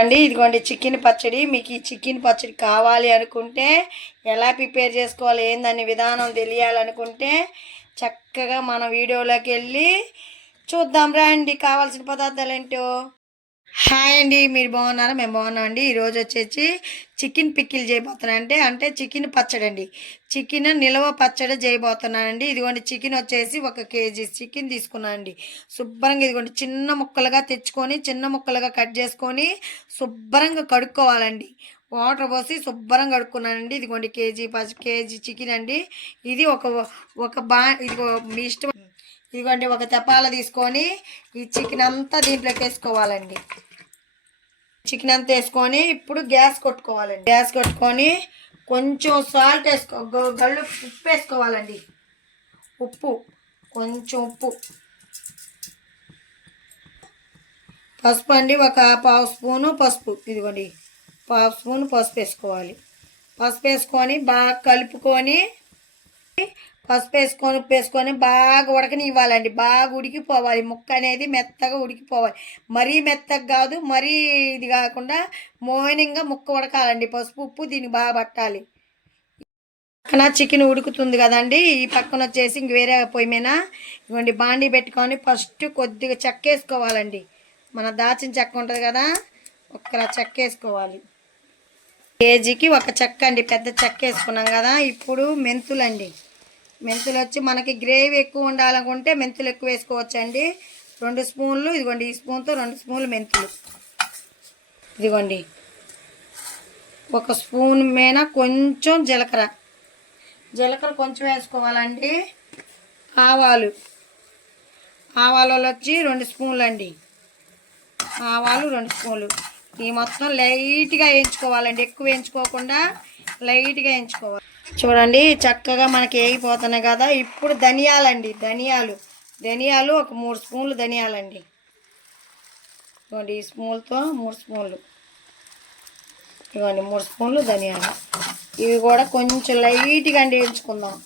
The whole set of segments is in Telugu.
అండి ఇదిగోండి చికెన్ పచ్చడి. మీకు ఈ చికెన్ పచ్చడి కావాలి అనుకుంటే ఎలా ప్రిపేర్ చేసుకోవాలి ఏందని విధానం తెలియాలనుకుంటే చక్కగా మన వీడియోలోకి వెళ్ళి చూద్దాం. రండి. కావాల్సిన పదార్థాలు ఏంటో హాయ్ అండి మీరు బాగున్నారా? మేము బాగున్నాం అండి ఈరోజు వచ్చేసి చికెన్ పిక్కిల్ చేయబోతున్నాను అంటే అంటే చికెన్ పచ్చడి అండి చికెన్ నిలవ పచ్చడి చేయబోతున్నానండి. ఇదిగోండి చికెన్ వచ్చేసి ఒక కేజీ చికెన్ తీసుకున్నానండి. శుభ్రంగా ఇదిగోండి చిన్న ముక్కలుగా తెచ్చుకొని చిన్న ముక్కలుగా కట్ చేసుకొని శుభ్రంగా కడుక్కోవాలండి. వాటర్ పోసి శుభ్రంగా కడుక్కున్నానండి. ఇదిగోండి కేజీ పచ్చ కేజీ చికెన్ అండి. ఇది ఒక ఒక బా ఇది మీ ఇష్టం ఇదిగోండి ఒక తెపాల తీసుకొని ఈ చికెన్ అంతా దీంట్లోకి వేసుకోవాలండి. చికెన్ అంతా వేసుకొని ఇప్పుడు గ్యాస్ కొట్టుకోవాలండి. గ్యాస్ కొట్టుకొని కొంచెం సాల్ట్ వేసుకో గళ్ళు ఉప్పు వేసుకోవాలండి. ఉప్పు కొంచెం ఉప్పు. పసుపు అండి ఒక పావు స్పూను పసుపు. ఇదిగోండి పావు స్పూను పసుపు వేసుకోవాలి. పసుపు వేసుకొని బాగా కలుపుకొని పసుపు వేసుకొని ఉప్పు వేసుకొని బాగా ఉడకనివ్వాలండి బాగా ఉడికిపోవాలి. ముక్క అనేది మెత్తగా ఉడికిపోవాలి. మరీ మెత్తగా కాదు మరీ ఇది కాకుండా మోయినంగా ముక్క ఉడకాలండి. పసుపు ఉప్పు దీన్ని బాగా పట్టాలి. పక్కన చికెన్ ఉడుకుతుంది కదండి. ఈ పక్కన వచ్చేసి ఇంక వేరే పొయ్యి మీద ఇవ్వండి. బాండీ పెట్టుకొని ఫస్ట్ కొద్దిగా చెక్క వేసుకోవాలండి మన దాచిన చెక్క ఉంటుంది కదా ఒకలా చెక్క వేసుకోవాలి కేజీకి ఒక చెక్క అండి. పెద్ద చెక్క వేసుకున్నాం కదా ఇప్పుడు మెంతులండి. మెంతులు వచ్చి మనకి గ్రేవీ ఎక్కువ ఉండాలనుకుంటే మెంతులు ఎక్కువ వేసుకోవచ్చండి. రెండు స్పూన్లు ఇదిగోండి ఈ స్పూన్తో రెండు స్పూన్లు మెంతులు. ఇదిగోండి. ఒక స్పూన్ మీద కొంచెం జీలకర్ర. జీలకర్ర కొంచెం వేసుకోవాలండి. ఆవాలు. ఆవాలు వచ్చి రెండు స్పూన్లు అండి. ఆవాలు రెండు స్పూన్లు. ఈ మొత్తం లైట్గా వేయించుకోవాలండి. ఎక్కువ వేయించుకోకుండా లైట్గా వేయించుకోవాలి చూడండి చక్కగా మనకి వేగిపోతున్నాయి కదా. ఇప్పుడు ధనియాలండి ధనియాలు. ధనియాలు ఒక మూడు స్పూన్లు ధనియాలండి. ఇదిగోండి ఈ స్పూన్లతో మూడు స్పూన్లు. ఇవ్వండి మూడు స్పూన్లు ధనియాలు. ఇవి కూడా కొంచెం లైట్గా అండి వేయించుకుందాం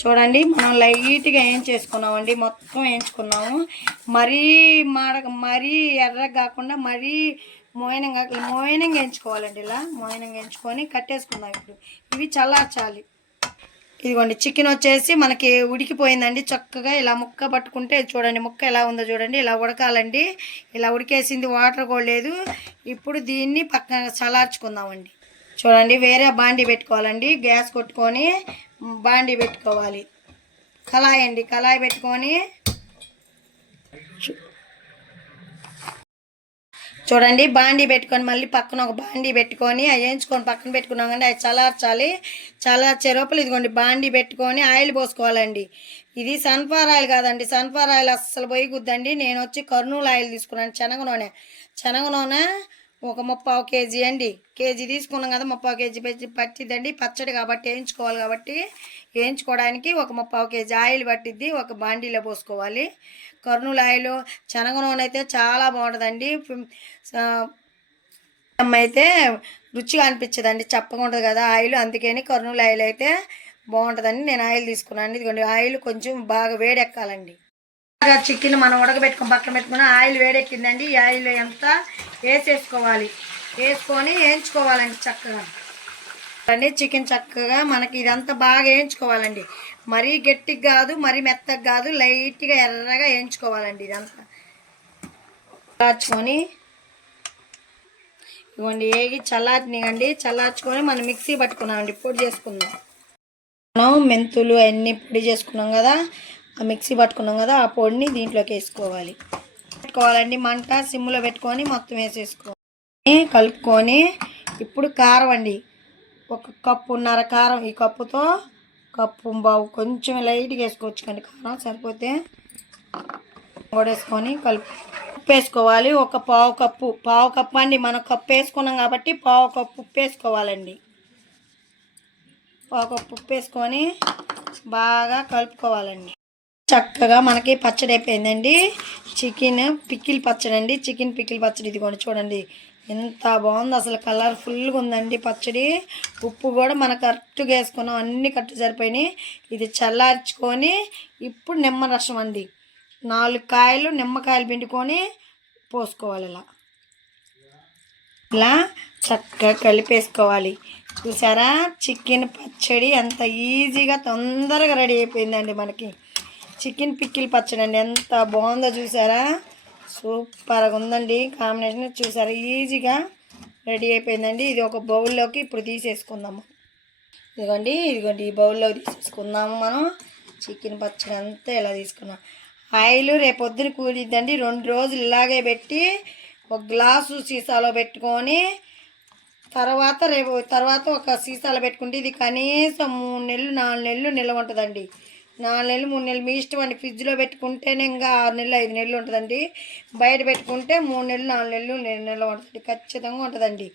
చూడండి మనం లైట్గా ఏం చేసుకున్నామండి? మొత్తం వేయించుకున్నాము మరీ మాడ మరీ ఎర్రగా కాకుండా మరీ మోయనంగా మోయనంగా వేయించుకోవాలండి ఇలా. మోయనంగా వేయించుకొని కట్టేసుకుందాం ఇప్పుడు. ఇవి చల్లార్చాలి. ఇదిగోండి చికెన్ వచ్చేసి మనకి ఉడికిపోయిందండి. చక్కగా ఇలా ముక్క పట్టుకుంటే చూడండి ముక్క ఎలా ఉందో చూడండి. ఇలా ఉడకాలండి. ఇలా ఉడికేసింది వాటర్ కూడా లేదు. ఇప్పుడు దీన్ని పక్కన చల్లార్చుకుందామండి. చూడండి వేరే బాండీ పెట్టుకోవాలండి. గ్యాస్ కొట్టుకొని బాండీ పెట్టుకోవాలి. కళాయి అండి కళాయి పెట్టుకొని చూడండి బాండీ పెట్టుకొని మళ్ళీ పక్కన ఒక బాండీ పెట్టుకొని అవి వేయించుకొని పక్కన పెట్టుకున్నాం కానీ అవి చల్లార్చాలి. చల్లార్చే లోపల ఇదిగోండి బాండీ పెట్టుకొని ఆయిల్ పోసుకోవాలండి. ఇది సన్ఫ్లవర్ ఆయిల్ కాదండి సన్ఫ్లవర్ ఆయిల్ అస్సలు పోయి కుద్దండి నేను వచ్చి కర్నూలు ఆయిల్ తీసుకున్నాను శనగ నూనె. శనగ నూనె ఒక ముప్పావు కేజీ అండి. కేజీ తీసుకున్నాం కదా ముప్పావు కేజీ పెట్టి పట్టిద్దండి. పచ్చడి కాబట్టి వేయించుకోవాలి కాబట్టి వేయించుకోవడానికి ఒక ముప్పావు కేజీ ఆయిల్ పట్టిద్ది ఒక బాండీలో పోసుకోవాలి. కర్నూలు ఆయిల్ శనగ నూనె అయితే చాలా బాగుంటుందండి. అయితే రుచిగా అనిపించదండి చప్పగా ఉంటుంది కదా ఆయిల్. అందుకని కర్నూలు ఆయిల్ అయితే బాగుంటుందండి. నేను ఆయిల్ తీసుకున్నాను. ఇదిగోండి ఆయిల్ కొంచెం బాగా వేడెక్కాలండి. చికెన్ మనం ఉడకబెట్టుకొని పక్కన పెట్టుకుని ఆయిల్ వేడెక్కిందండి. ఈ ఆయిల్ ఎంత వేసేసుకోవాలి. వేసుకొని వేయించుకోవాలండి చక్కగా. అండి చికెన్ చక్కగా మనకి ఇదంతా బాగా వేయించుకోవాలండి. మరీ గట్టిగా కాదు మరీ మెత్తగా కాదు లైట్గా ఎర్రగా వేయించుకోవాలండి ఇదంతా. చల్లార్చుకొని ఇవ్వండి ఏగి చల్లార్చినాయండి చల్లార్చుకొని మనం మిక్సీ పట్టుకున్నామండి పొడి చేసుకుందాం. మనం మెంతులు అన్నీ పొడి చేసుకున్నాం కదా. ఆ మిక్సీ పట్టుకున్నాం కదా ఆ పొడిని దీంట్లోకి వేసుకోవాలి. పెట్టుకోవాలండి మంట సిమ్లో పెట్టుకొని మొత్తం వేసేసుకోవాలి. కలుపుకొని ఇప్పుడు కారం అండి. ఒక కప్పున్నర కారం ఈ కప్పుతో కప్పు బావు కొంచెం లైట్గా వేసుకోవచ్చు కండి కారం సరిపోతే కూడా వేసుకొని కలుపు ఉప్పు వేసుకోవాలి. ఒక పావు కప్పు పావు కప్పు అండి. మనం కప్పు వేసుకున్నాం కాబట్టి పావు కప్పు ఉప్పు వేసుకోవాలండి. పావు కప్పు ఉప్పు వేసుకొని బాగా కలుపుకోవాలండి. చక్కగా మనకి పచ్చడి అయిపోయిందండి. చికెన్ పిక్కిల్ పచ్చడి అండి. చికెన్ పిక్కిల్ పచ్చడి ఇదిగోండి చూడండి. ఎంత బాగుంది. అసలు కలర్ఫుల్గా ఉందండి పచ్చడి. ఉప్పు కూడా మనం కరెక్ట్గా వేసుకున్నాం. అన్ని కరెక్ట్ సరిపోయినాయి. ఇది చల్లార్చుకొని ఇప్పుడు నిమ్మ రసం అండి. నాలుగు కాయలు నిమ్మకాయలు పిండుకొని పోసుకోవాలి ఇలా. ఇలా చక్కగా కలిపేసుకోవాలి. చూసారా? చికెన్ పచ్చడి ఎంత ఈజీగా తొందరగా రెడీ అయిపోయిందండి మనకి. చికెన్ పిక్కిల్ పచ్చడి అండి ఎంత బాగుందో చూసారా? సూపర్గా ఉందండి. కాంబినేషన్ చూసారా? ఈజీగా రెడీ అయిపోయిందండి. ఇది ఒక బౌల్లోకి ఇప్పుడు తీసేసుకుందాము. ఇదిగోండి ఇదిగోండి ఈ బౌల్లో తీసేసుకుందాము మనం. చికెన్ పచ్చడి అంతా ఇలా తీసుకున్నాం. ఆయిల్ రేపొద్దున కూడిద్దండి కూలిద్దండి. రెండు రోజులు ఇలాగే పెట్టి ఒక గ్లాసు సీసాలో పెట్టుకొని తర్వాత రేపు తర్వాత ఒక సీసాలో పెట్టుకుంటే ఇది కనీసం మూడు నెలలు నాలుగు నెలలు నిల్వ ఉంటుందండి. నాలుగు నెలలు మూడు నెలలు మీ ఇష్టం అండి. ఫ్రిడ్జ్లో పెట్టుకుంటేనే ఇంకా ఆరు నెలలు ఐదు నెలలు ఉంటుందండి. బయట పెట్టుకుంటే మూడు నెలలు నాలుగు నెలలు నెల నెలలు ఉంటుంది. ఖచ్చితంగా ఉంటుందండి.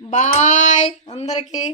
బాయ్ అందరికీ.